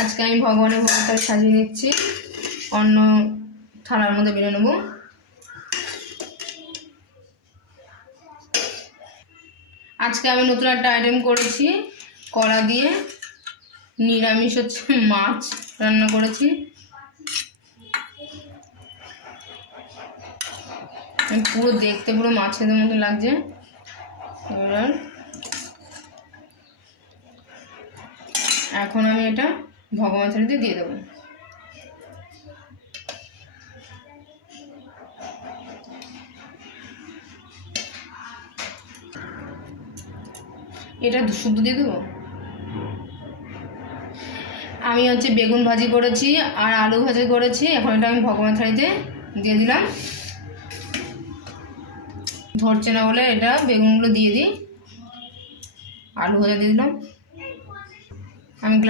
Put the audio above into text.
আজকে আমি ভগবানের ভোগটা সাজিয়ে নিচ্ছি, অন্য থালার মধ্যে বেড়ে নেব। আজকে আমি নতুন একটা আইটেম করেছি, কলা দিয়ে নিরামিষ হচ্ছে মাছ রান্না করেছি। পুরো দেখতে পুরো মাছের মতো লাগছে। এবার এখন আমি এটা ভগবান থালিতে দিয়ে দেবো। এটা শুদ্ধ দিয়ে দেবো। আমি হচ্ছে বেগুন ভাজি করেছি আর আলু ভাজি করেছি, এখন এটা আমি ভগবান থালিতে দিয়ে দিলাম। ধরছে না বলে এটা বেগুনগুলো দিয়ে দিই, আলু ভাজা দিয়ে দিলাম। আমি গ্লাস